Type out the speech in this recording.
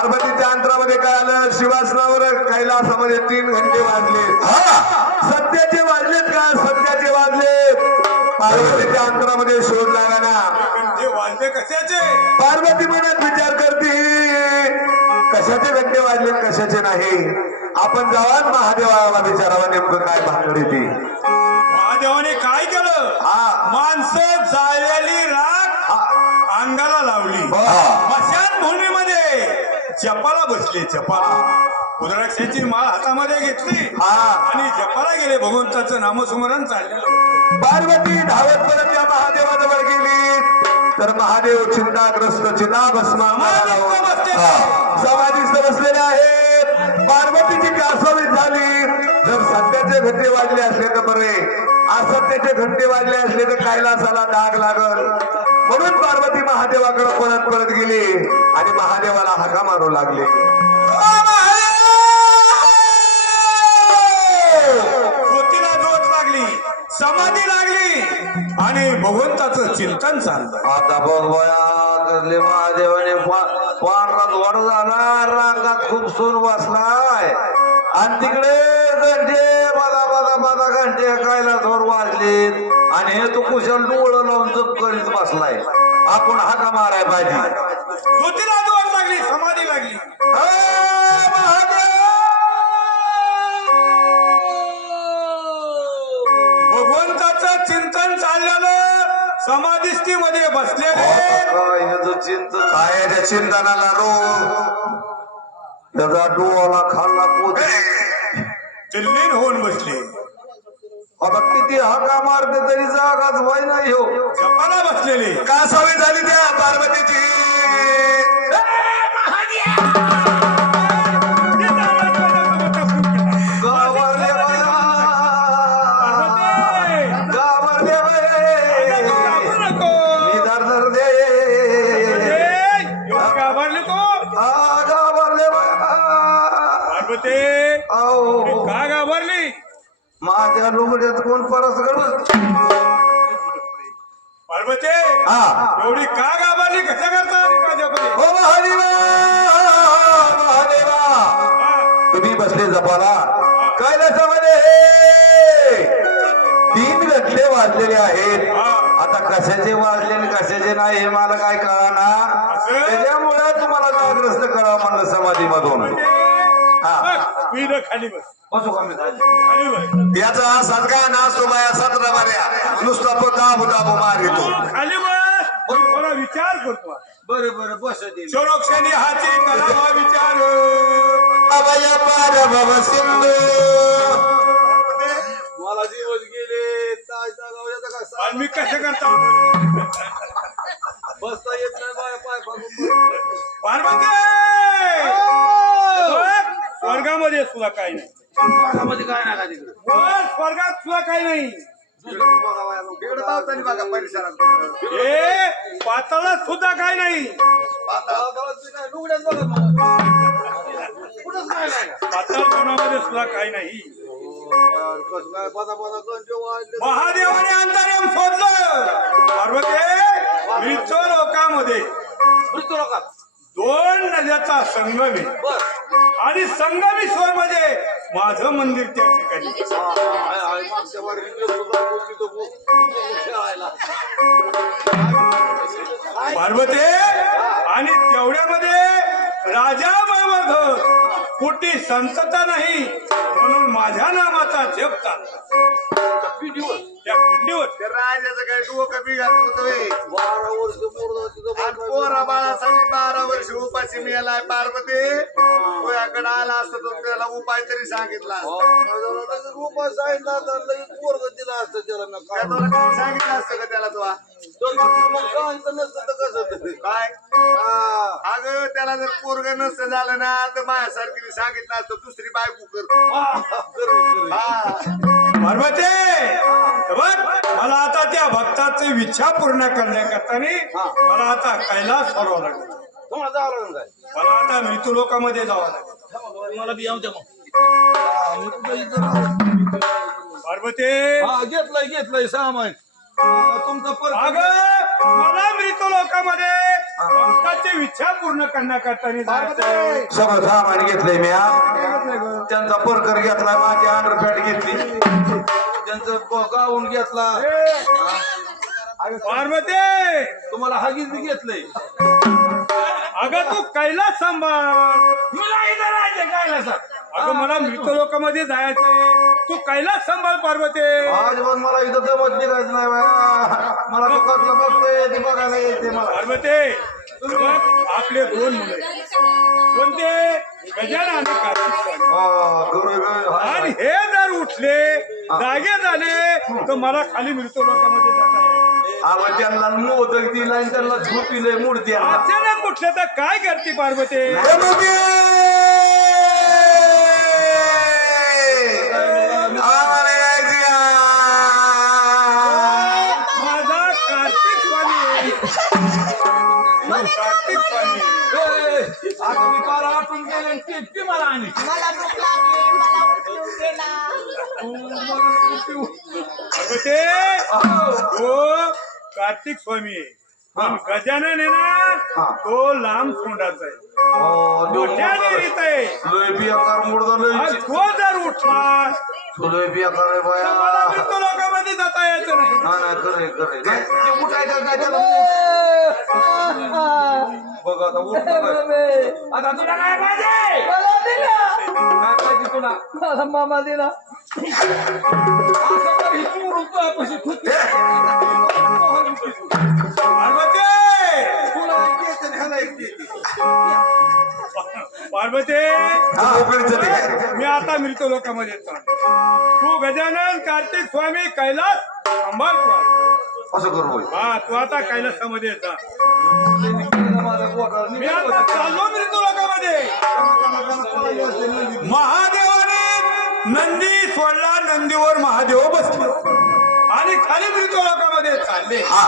पार्वतीच्या अंतरामध्ये काय आलं? शिवासनावर कैलासामध्ये तीन घंटे वाजले. सत्याचे वाजलेत का? सत्याचे वाजलेत. पार्वतीच्या अंतरामध्ये शोध लागा ना ते वाजले कशाचे? पार्वती मनात विचार करते कशाचे घंटे वाजले कशाचे नाही? आपण जावा महादेवाला विचारावा नेमकं काय भाकड येते महादेवाने काय केलं? हा. माणसं जाळलेली बसले जपाला रुद्राक्षाची माळ हातामध्ये घेतली. हा. आणि जपाला गेले भगवंताचं नामस्मरण चाललेलं. पार्वती धावत परत त्या महादेवाजवळ गेली. तर महादेव चिंताग्रस्त चिता भस्मा समाधीस्थ बसलेले. आहेत. पार्वतीची कासवीत झाली. जर सत्याचे घंटे वाजले असले तर बरे. असत्याचे घंटे वाजले असले तर कैलासाला डाग लागल? म्हणून पार्वती महादेवाकडे परत परत गेली आणि महादेवाला हाका मारू लागले. ज्योतीला ज्योत लागली समाधी लागली आणि भगवंताचं चिंतन चाललं. आता बघ महादेवाने पा- पांढरा धोड झाला रांगात खूप सूर बसलाय. आणि तिकडे घंटे बादा बादा बादा घंटे कायला धोर वाजलेत आणि हे तो कुशल डोळं लावून जप करीत बसलाय. आपण हाका माराय पाहिजे. ज्योतीला ज्योत लागली समाधी लागली! भगवंताचं चिंतन चाललेलं समाधिस्थीमध्ये बसलेले. काय याचं चिंतन. आहे त्या चिंतनाला रोग? त्याचा डोळा खाल्ला पोते. चिल्लीन होऊन बसले. आता किती हाका मारते तरी जागाच व्हाय नाही हो. जपाला बसलेले. का सवय झाली त्या पार्वतीची? बाया बाया निधार दे आ बाया. पार्वती! आओ का घाबरली माझ्या लुगड्यात कोण परस पार्वती हा. एवढी का घाबरली कशा करता? माझ्याकडे हो महादेवा तुम्ही बसले जपाला. कैलासामध्ये. तीन घंटे वाजलेले आहेत. आता कशाचे वाजले आणि कशाचे नाही हे मला काय कळना. त्याच्यामुळे तुम्हाला जागृत करावं म्हणलं समाधीमधून. मी इथं खाली बस. बसू का मी खाली? खाली बस. याचा सदका नाचतो बाया सतरा मार्या नुसता दाबू दाबू मारितो खाली बस. मी थोडा विचार करतो बरं बरं बस दे. क्षणोक्षणी हाती करावा विचार. अभय पार भव सिंधू. मला दिवस गेले येतं सा- आणि मी कसं करता? बसता येत नाही बाया पाय पाडून पार्वती बघ, स्वर्गामध्ये सुद्धा काही नाही पायामध्ये काय नाही का तिकडे वर स्वर्गात सुद्धा काही नाही बघा परिसरात हे पातळात सुद्धा काही नाही बघा. कुठंच काय का? पातळ कोणामध्ये सुद्धा काही नाही कसं काय. महादेवाने अंतर्यम शोधलं पार्वती मृत्यू लोकामध्ये मृत्यू लोकात. दोन नद्याचा संगम आहे बर. आणि संगमेश्वर मध्ये माझं मंदिर त्या ठिकाणी. पार्वती आणि तेवढ्यामध्ये राजा मळमध कुठे संतता नाही म्हणून माझ्या नामाचा जप चालला. पिढीवर. त्या पिंडीवर ते राजाचं काय डोकं बिघात होतं बे. बारा वर्ष पोरं तिथं आणि. पोरा बाळासाठी बारा वर्ष उपाशी मिळालाय पार्वती तुझ्याकडे आला असत तो त्याला उपाय तरी सांगितला रुपये सांगितला तर लगेच पोरगं दिलं असतं त्याला त्या काय. तुला सांगितलं असतं का त्याला तुला तर मग सांगितलं नसतं तर कसं होतं? काय हा. अगं त्याला जर पोरग नसतं झालं ना तर माझ्यासारखीने सांगितलं असतं दुसरी बायको कर करेल, करेल. हा पार्वती बघ मला आता त्या भक्ताची इच्छा पूर्ण करण्याकरता मला आता कैलास करावं लागेल तुम्हाला जावं लागेल काय? मला आता मृत्यू लोकामध्ये जावं लागेल मला बी येऊ द्या मग. मी कुठं इथं राहू? पार्वती हा, घेतलंय घेतलंय सामान तुमचं पर अगं मला मृत लोकांमध्ये भक्ताची इच्छा पूर्ण करण्याकरता सगळं सामान घेतलंय मी. त्यांचा परकर घेतला माझी अंडरपॅट घेतली. त्यांचं गाऊन घेतला. पार्वती तुम्हाला हगीज बी घेतलंय. अगं तू कैलास सांभाळ. मला इथं राहायचं कैलासात. अगं मला मृत लोकांमध्ये जायचंय. तू कैलास सांभाळ पार्वती आज पण मला इथं जमत निघायचं नाही बाया. मला तो कसलं बघतोय ते बघायला यायचे मला. पार्वती आपले दोन मुले कोणते? गजानन आणि कार्तिक स्वामी. हा, आणि. हे जर उठले जागे झाले तर मला खाली मृत लोकांमध्ये जाता येईल अहो, त्यांना मोदक दिला आणि त्यांना झोपिले मूर्ती अचानक उठले तर काय करते पार्वती? काल आटून गेले ती- ती मला आणि मला भूक लागली मला उठून गेला पार्वती हो. कार्तिक स्वामी आहे. पण गजानन आहे ना तो लांब तोंडाचा आहे मोठ्या डेअरीत आहे लय तो जर उठला आहे तर मला बाया. लोकांमध्ये जाता यायचं नाही. हा नाही खरंय खरंय. काय ते उठायचं काय त्याला बघ आता काय. आता तुला काय पाहिजे? काय पाहिजे तुला? मामा दिला. असं तर ही चोरून तुझ्यापाशी ठुती. पार्वती तुला आणि ह्याला एक देते. पार्वती! मी आता मृत लोकांमध्ये तू गजानन कार्तिक स्वामी कैलास सांभाळ तू आता. असं करू होय. हा तू आता कैलासामध्ये पोटावर. मी आता चाललो मृत लोकांमध्ये. महादेवाने नंदी सोडला नंदीवर महादेव बसले. आणि खाली मृत लोकांमध्ये चालले. हा.